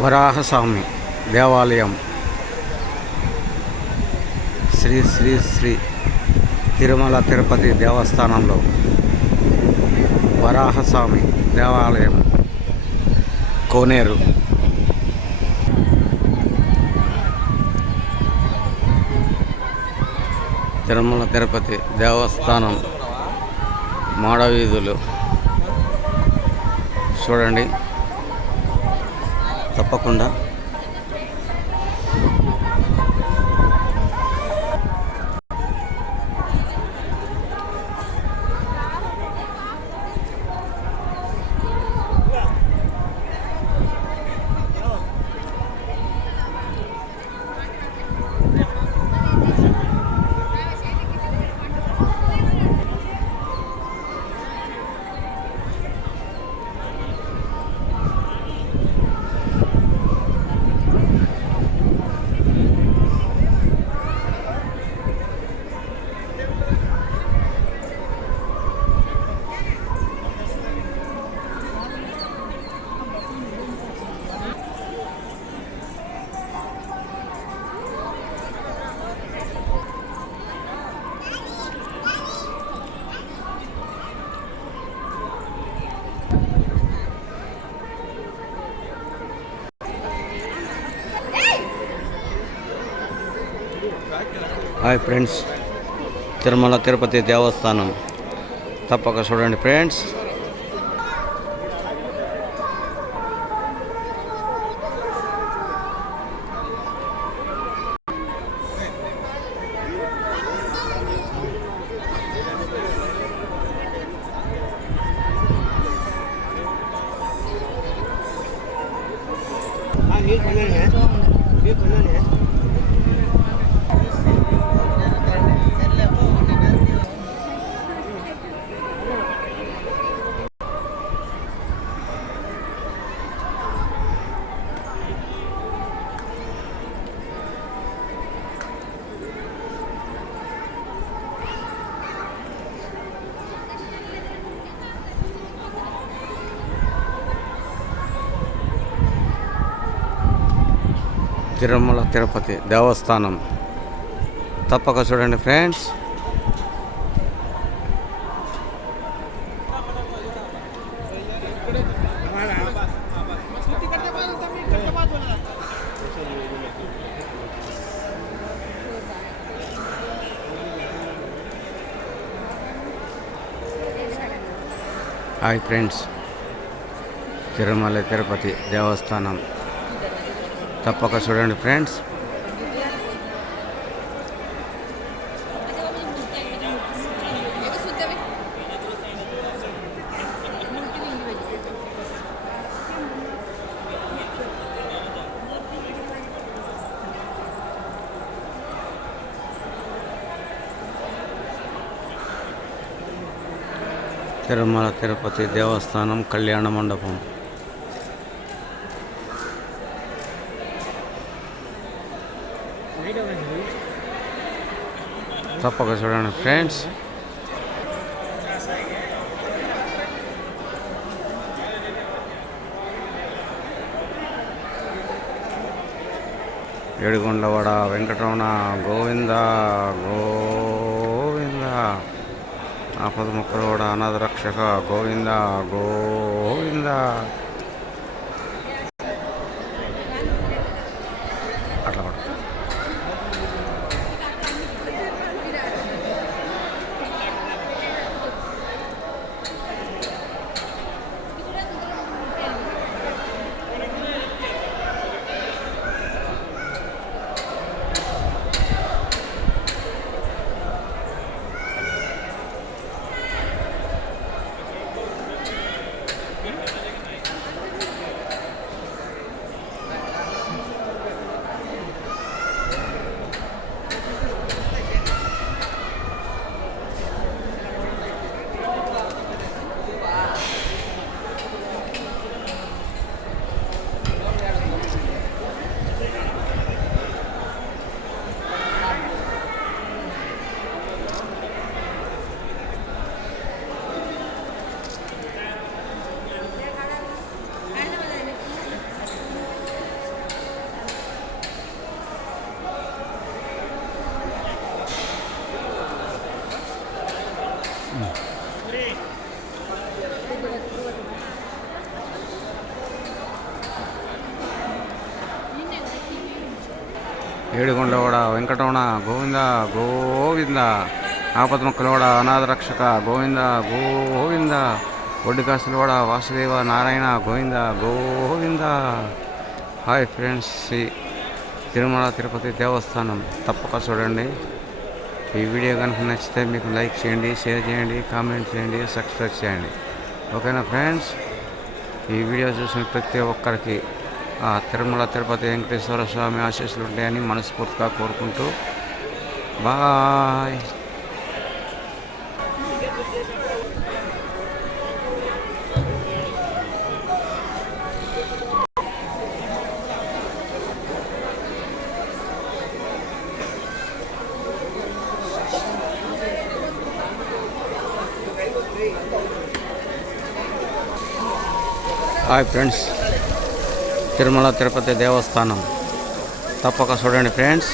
వరాహస్వామి దేవాలయం. శ్రీ శ్రీ శ్రీ తిరుమల తిరుపతి దేవస్థానంలో వరాహస్వామి దేవాలయం కోనేరు. తిరుమల తిరుపతి దేవస్థానం మాడవీధులు. చూడండి. తప్పకుండా హాయ్ ఫ్రెండ్స్. తిరుమల తిరుపతి దేవస్థానం. తప్పక చూడండి ఫ్రెండ్స్. నీళ్ళు కొన్నానే నీళ్ళు కొన్నానే తిరుమల తిరుపతి దేవస్థానం. తప్పక చూడండి friends. Hi friends. Tirumala Tirupati Devasthanam. తప్పక చూడండి ఫ్రెండ్స్. తిరుమల తిరుపతి దేవస్థానం కళ్యాణ మండపం. తప్పక చూడండి ఫ్రెండ్స్. ఏడుగొండవాడ వెంకటరమణ గోవింద గోవింద. ఆపద ముక్కలవాడ అనాథ రక్షక గోవింద గోవింద. ఏడుకొండవాడ వెంకటరమణ గోవింద గోవింద. ఆపద మొక్కలవాడ అనాథ రక్షక గోవింద గోవింద. ఒడ్డుకాసులవాడ Vasudeva Narayana Govinda Govinda. Hi friends Shri Tirumala Tirupati Devasthanam. తప్పక చూడండి. ఈ వీడియో కనుక నచ్చితే మీకు లైక్ చేయండి షేర్ చేయండి కామెంట్ చేయండి సబ్స్క్రైబ్ చేయండి. ఓకేనా ఫ్రెండ్స్? ఈ వీడియో చూసిన ప్రతి ఒక్కరికి ఆ తిరుమల తిరుపతి వెంకటేశ్వర స్వామి ఆశీస్సులు ఉంటాయని మనస్ఫూర్తిగా కోరుకుంటూ bye. Hi friends Tirumala Tirupati Devasthanam. తప్పక చూడండి ఫ్రెండ్స్.